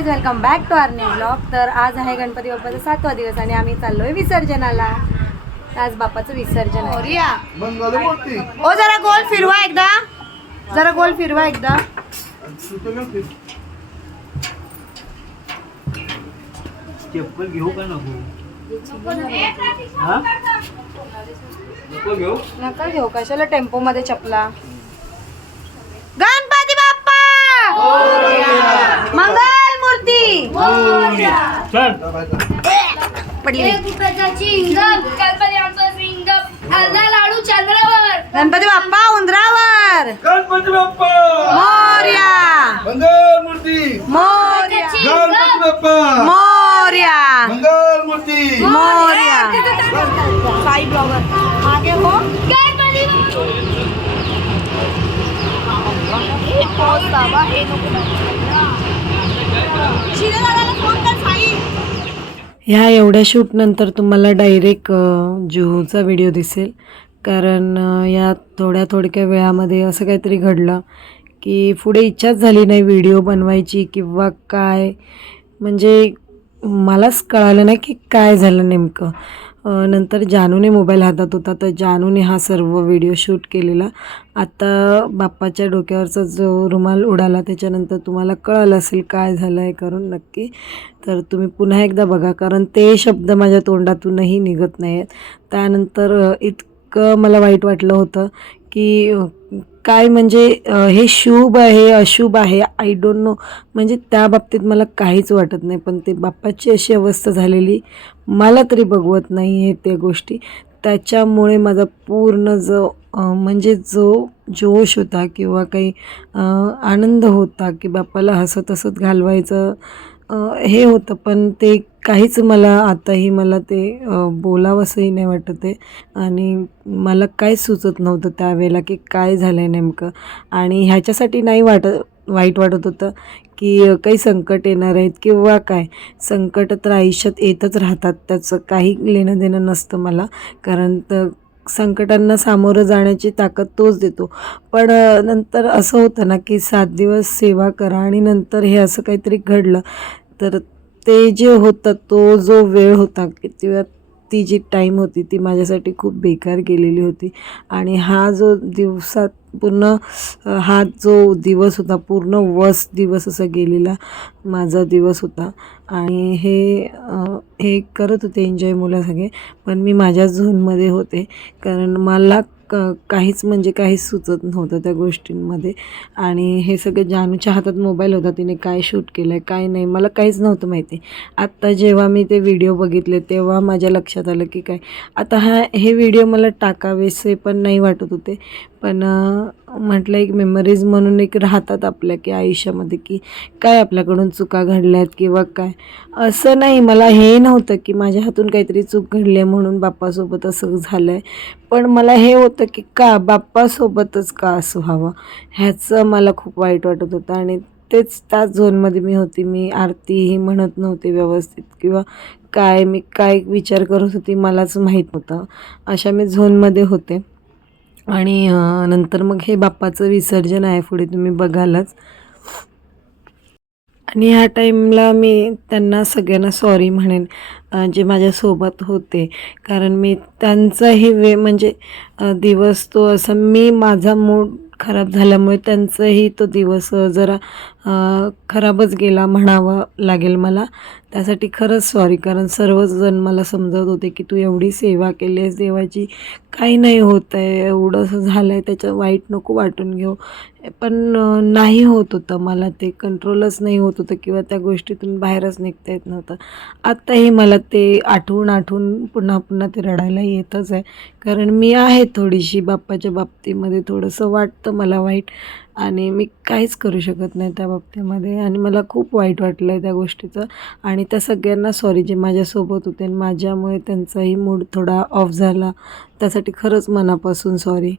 Guys welcome back to our new blog तर आज आहे गणपती बाप्पाचा सातवा दिवस आणि आम्ही चाललोय विसर्जनाला. आज बाप्पाचं विसर्जन आहे. मूर्ती. ओ जरा गोल फिरवा एकदा. जरा गोल फिरवा एकदा. चप्पल घेऊ का नको? हा? नको घेऊ? नका घेऊ कशाला टेम्पो मध्ये चपला गणपती बाप्पा मंगल मूर्ती चल पडली गणपती लाडू चंद्रावर. बाप्पा उंदरावर. गणपती बाप्पा. मोर्या. मंगल मूर्ती मोर्या गणपती बाप्पा. मोर्या. मंगल मूर्ती मोर्या साई ब्लॉगर. मागे हो. गणपती हे बाबा हे नको. ह्या एवढ्या शूटनंतर तुम्हाला डायरेक्ट जुहूचा व्हिडिओ दिसेल. कारण या थोड्या थोडक्या वेळामध्ये असं काहीतरी घडलं की पुढे इच्छाच झाली नाही व्हिडिओ बनवायची किंवा काय. म्हणजे मलाच कळालं नाही की काय झालं नेमकं. नंतर जानूने मोबाईल हातात होता तर जानूने हा सर्व व्हिडिओ शूट केलेला. आता बाप्पाच्या डोक्यावरचा जो रुमाल उडाला त्याच्यानंतर तुम्हाला कळालं असेल काय झालं आहे करून नक्की. तर तुम्ही पुन्हा एकदा बघा कारण ते शब्द माझ्या तोंडातूनही निघत नाही आहेत त्यानंतर इतकं मला वाईट वाटलं होतं की काय म्हणजे हे शुभ आहे अशुभ आहे आय डोंट नो म्हणजे त्या बाबतीत मला काहीच वाटत नाही. पण ते बाप्पाची अशी अवस्था झालेली मला तरी बघवत नाही आहे त्या गोष्टी. त्याच्यामुळे माझा पूर्ण जो म्हणजे जो जोश होता किंवा काही आनंद होता की बाप्पाला हसत हसत घालवायचं हे होतं पण ते काहीच मला आताही मला ते बोलावंसंही नाही वाटत आहे आणि मला काहीच सुचत नव्हतं त्यावेळेला की काय झालं आहे नेमकं. आणि ह्याच्यासाठी नाही वाटत वाईट वाटत होतं की काही संकट येणार आहेत किंवा काय. संकट तर आयुष्यात येतच राहतात त्याचं काही लेणं देणं नसतं मला. कारण तर संकटांना सामोरं जाण्याची ताकद तोच देतो. पण नंतर असं होतं ना की सात दिवस सेवा करा आणि नंतर हे असं काहीतरी घडलं. तर ते जे होतं तो जो वेळ होता किंवा ती जी टाईम होती ती माझ्यासाठी खूप बेकार गेलेली होती. आणि हा जो दिवसात पूर्ण हा जो दिवस होता पूर्ण वस दिवस असा गेलेला माझा दिवस होता. आणि हे हे करत होते एन्जॉय मुलं सगळे. पण मी माझ्या झोनमध्ये होते. कारण मला क काहीच म्हणजे काहीच सुचत नव्हतं त्या गोष्टींमध्ये. आणि हे सगळं जानूच्या हातात मोबाईल होता तिने काय शूट केलं आहे काय नाही मला काहीच नव्हतं माहिती. आत्ता जेव्हा मी ते व्हिडिओ बघितले तेव्हा माझ्या लक्षात आलं की काय. आता हा हे व्हिडिओ मला टाकावेसे पण नाही वाटत होते. पण म्हटलं एक मेमरीज म्हणून एक राहतात आपल्या की आयुष्यामध्ये की काय आपल्याकडून चुका घडल्यात किंवा काय. असं नाही मला हे नव्हतं की माझ्या हातून काहीतरी चूक घडली आहे म्हणून बाप्पासोबत असं झालं आहे पण मला हे होतं की का बाप्पासोबतच का असं व्हावं? ह्याचं मला खूप वाईट वाटत होतं आणि तेच त्याच झोनमध्ये मी होती. मी आरतीही म्हणत नव्हती व्यवस्थित किंवा काय मी काय विचार करत होती मलाच माहीत नव्हतं. अशा मी झोनमध्ये होते. आणि नंतर मग हे बाप्पाचं विसर्जन आहे पुढे तुम्ही बघालच. आणि ह्या टाईमला मी त्यांना सगळ्यांना सॉरी म्हणेन जे माझ्यासोबत होते. कारण मी त्यांचाही वे म्हणजे दिवस तो असं मी माझा मूड खराब झाल्यामुळे त्यांचाही तो दिवस जरा खराबच गेला म्हणावं लागेल मला. त्यासाठी खरंच सॉरी कारण सर्वजण मला समजत होते की तू एवढी सेवा केली आहेस देवाची काही नाही होत आहे एवढं असं झालं आहे त्याचं वाईट नको वाटून घेऊ. पण नाही होत होतं मला ते कंट्रोलच नाही होत होतं किंवा त्या गोष्टीतून बाहेरच निघता येत नव्हतं. आत्ताही मला ते आठवून आठवून पुन्हा पुन्हा ते रडायला येतच आहे. कारण मी आहे थोडीशी बाप्पाच्या बाबतीमध्ये थोडंसं वाटतं मला वाईट. आणि मी काहीच करू शकत नाही त्या बाबतीमध्ये. आणि मला खूप वाईट वाटलं आहे त्या गोष्टीचं. आणि त्या सगळ्यांना सॉरी जे माझ्यासोबत होते आणि माझ्यामुळे त्यांचाही मूड थोडा ऑफ झाला. त्यासाठी खरंच मनापासून सॉरी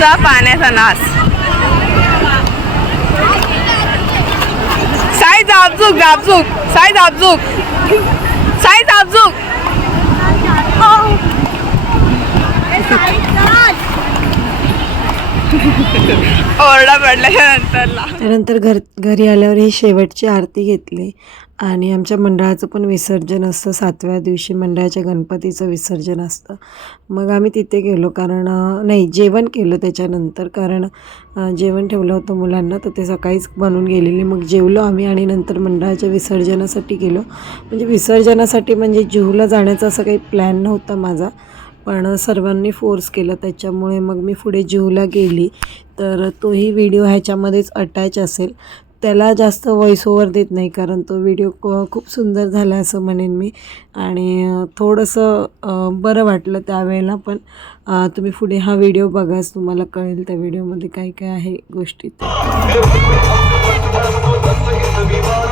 असा पाण्याचा नाश साई झापझूक झापझूक साई झापझूक साई झापझूक ओरडा पडल्याच्या नंतरला. त्यानंतर घर घरी आल्यावर ही शेवटची आरती घेतली. आणि आमच्या मंडळाचं पण विसर्जन असतं. सातव्या दिवशी मंडळाच्या गणपतीचं विसर्जन असतं. मग आम्ही तिथे गेलो कारण नाही जेवण केलं त्याच्यानंतर. कारण जेवण ठेवलं होतं मुलांना तर ते सकाळीच बनून गेलेली. मग जेवलो आम्ही आणि नंतर मंडळाच्या विसर्जनासाठी गेलो. म्हणजे विसर्जनासाठी म्हणजे जुहूला जाण्याचा असं काही प्लॅन नव्हता माझा. पण सर्वांनी फोर्स केलं. त्याच्यामुळे मग मी पुढे जीवला गेली. तर तोही व्हिडिओ ह्याच्यामध्येच अटॅच असेल. त्याला जास्त व्हॉइस ओव्हर देत नाही कारण तो व्हिडिओ खूप सुंदर झाला असं म्हणेन मी. आणि थोडंसं बरं वाटलं त्यावेळेला पण तुम्ही पुढे हा व्हिडिओ बघाच. तुम्हाला कळेल त्या व्हिडिओमध्ये काय काय आहे गोष्टी.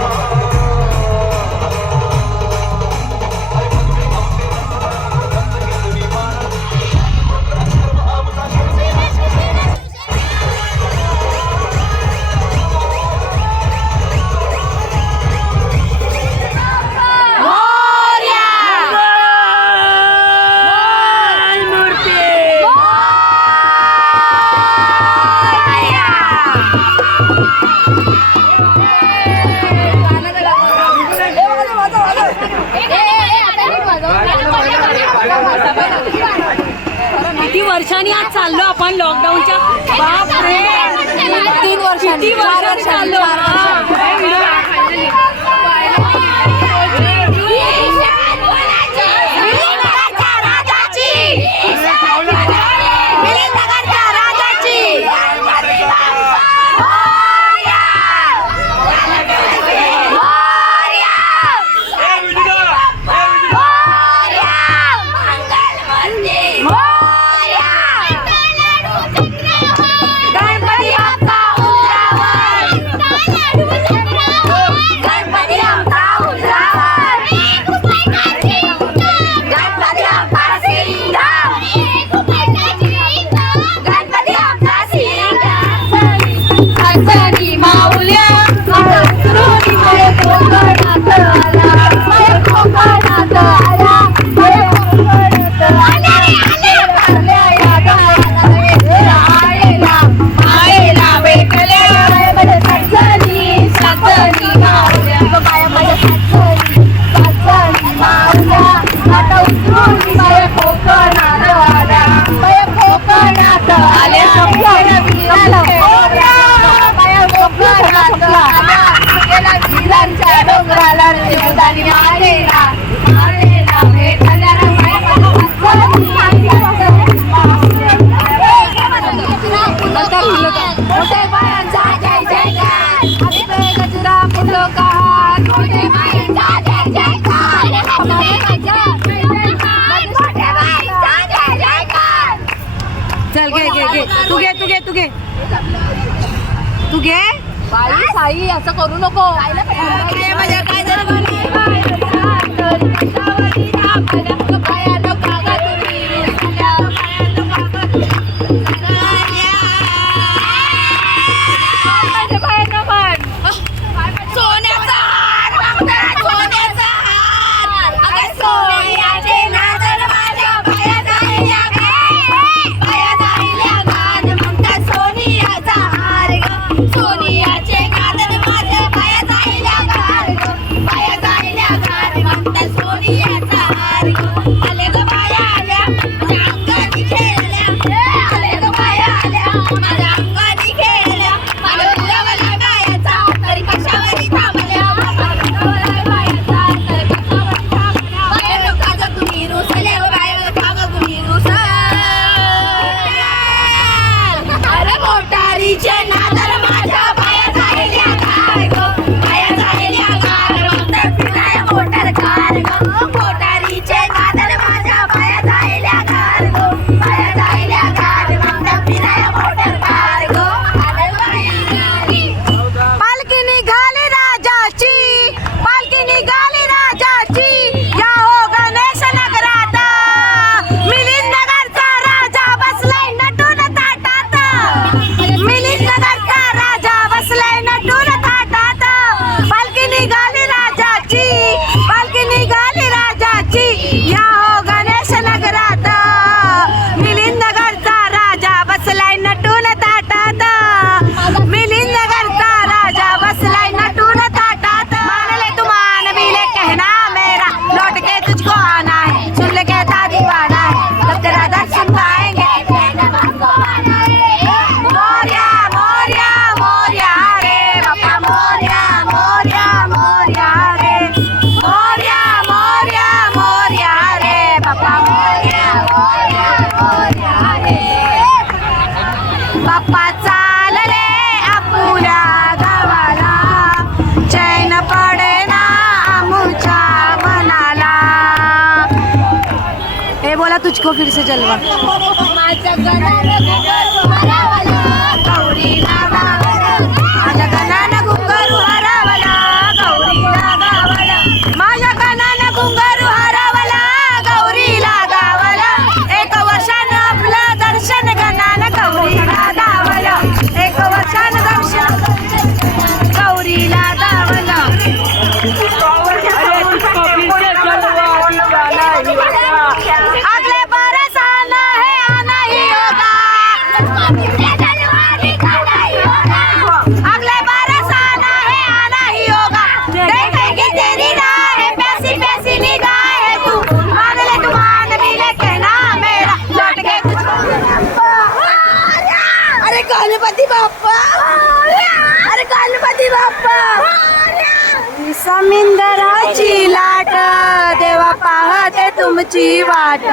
तू घे तू घे तू घे तू घे बाई साई असं करू नको सोन्याचा Thank you. देखो फिर से जलवा मिंदराची लाट देवा पाहते तुमची वाट.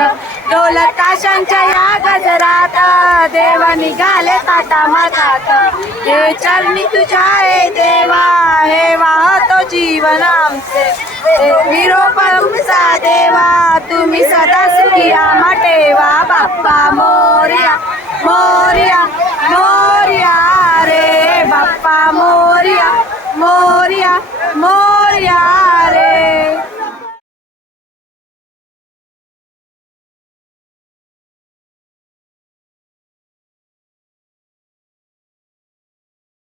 ढोल ताशांच्या या गजरात देवा निघाले ताटा मागात. हे चरणी तुझ्या आहे देवा हे वाहतो जीवन आमचे. विरोप तुमचा देवा तुम्ही सदा सुखी आम्हा ठेवा बाप्पा मोर्या मोर्या.